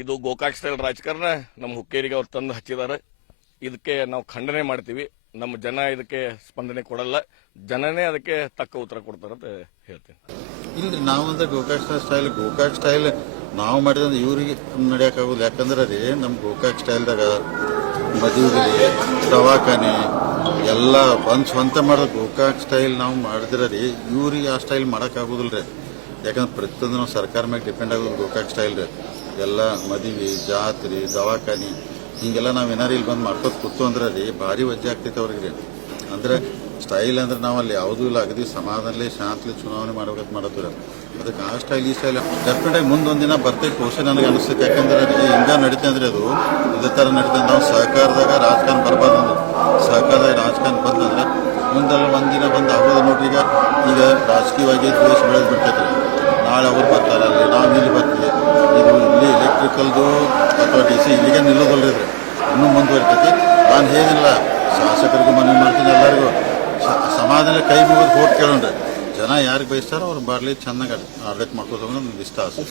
ಇದು ಗೋಕಾಕ್ ಸ್ಟೈಲ್ ರಾಜಕಾರಣ. ನಮ್ಮ ಹುಕ್ಕೇರಿಗೆ ಅವ್ರು ತಂದು ಹಚ್ಚಿದ್ದಾರೆ ಇದಕ್ಕೆ ನಾವು ಖಂಡನೆ ಮಾಡ್ತೀವಿ. ನಮ್ಮ ಜನ ಇದಕ್ಕೆ ಸ್ಪಂದನೆ ಕೊಡಲ್ಲ. ಜನನೇ ಅದಕ್ಕೆ ತಕ್ಕ ಉತ್ತರ ಕೊಡ್ತಾರೆ ಅಂತ ಹೇಳ್ತೀನಿ. ಇಲ್ರಿ ನಾವಂದ್ರೆ ಗೋಕಾಕ್ ಸ್ಟೈಲ್ ಗೋಕಾಕ್ ಸ್ಟೈಲ್ ನಾವು ಮಾಡಿದ್ರೆ ಇವ್ರಿಗೆ ನಡೆಯೋಕ್ಕಾಗೋದು ಯಾಕಂದ್ರೆ ರೀ ನಮ್ಮ ಗೋಕಾಕ್ ಸ್ಟೈಲ್ದಾಗ ಮದುವೆ, ದವಾಖಾನೆ, ಎಲ್ಲ ಬಂದ್ ಸ್ವಂತ ಮಾಡೋದು ಗೋಕಾಕ್ ಸ್ಟೈಲ್ ನಾವು ಮಾಡಿದ್ರೆ ರೀ, ಇವ್ರಿಗೆ ಆ ಸ್ಟೈಲ್ ಮಾಡೋಕ್ಕಾಗೋದಿಲ್ಲ ರೀ ಯಾಕಂದ್ರೆ ಪ್ರತಿಯೊಂದು ಸರ್ಕಾರ ಮೇಲೆ ಡಿಪೆಂಡ್ ಆಗೋದು ಗೋಕಾಕ್ ಸ್ಟೈಲ್ ರೀ. ಎಲ್ಲ ಮದುವೆ, ಜಾತ್ರೆ, ದವಾಖಾನೆ, ಹಿಂಗೆಲ್ಲ ನಾವು ಏನಾರು ಇಲ್ಲಿ ಬಂದು ಮಾಡ್ಕೊತ ಕೂತು ಅಂದ್ರೆ ರೀ ಭಾರಿ ವಜ್ಜೆ ಆಗ್ತೈತೆ ಅವ್ರಿಗೆ. ಅಂದ್ರೆ ಸ್ಟೈಲ್ ಅಂದ್ರೆ ನಾವು ಅಲ್ಲಿ ಯಾವುದೂ ಇಲ್ಲ. ಅಗದಿ ಸಮಾಧಾನಲ್ಲಿ ಶಾಂತಲಿ ಚುನಾವಣೆ ಮಾಡ್ಬೇಕಂತ ಮಾಡತ್ತೀರ. ಅದಕ್ಕೆ ಆ ಸ್ಟೈಲ್ ಈ ಸ್ಟೈಲ್ ಡೆಫಿನೆಟ್ ಆಗಿ ಮುಂದೊಂದಿನ ಬರ್ತೈತೆ ಬಹುಶಃ ನನಗೆ ಅನಿಸ್ತೈತೆ. ಯಾಕಂದ್ರೆ ಹಿಂಗೆ ಹಿಂಗ ನಡೀತೆ ಅಂದ್ರೆ ಅದು ಇದೇ ಥರ ನಡೀತದೆ ನಾವು ಸಹಕಾರದಾಗ ರಾಜಕಾರಣ ಬರಬಾರ್ದು ಸಹಕಾರದಾಗ ರಾಜಕಾರಣ ಬಂದಂದ್ರೆ ಮುಂದೆಲ್ಲ ಒಂದಿನ ಬಂದು ಆಗೋದು ನೋಡ್ರಿ ಈಗ. ಈಗ ರಾಜಕೀಯವಾಗಿ ದ್ವೇಷ ಬೆಳೆದು ಬಿಡ್ತೈತೆ. ನಾಳೆ ಅವ್ರು ಬರ್ತಾರೆ ಎಲೆಕ್ಟ್ರಿಕಲ್ದು ಅಥವಾ ಡಿ ಸಿ ಇಲ್ಲಿಗೆ ನಿಲ್ಲೋದಲ್ರಿ ಇದು ಇನ್ನೂ ಮುಂದುವರಿತೈತಿ. ನಾನು ಹೇಗಿಲ್ಲ ಶಾಸಕರಿಗೂ ಮನವಿ ಮಾಡ್ತೀನಿ ಎಲ್ಲರಿಗೂ. ಸಮಾಜದ ಕೈ ಮುಗಿದು ಹೋಗಿ ಕೇಳೋಣ್ರಿ. ಜನ ಯಾರಿಗೆ ಬಯಸ್ತಾರೋ ಅವ್ರು ಬರಲಿ, ಚೆನ್ನಾಗಿ ಆಡಳಿತ ಮಾಡ್ಕೋತಂದ್ರೆ ನನಗೆ ನಂಗೆ ಇಷ್ಟ ಆಸೆ.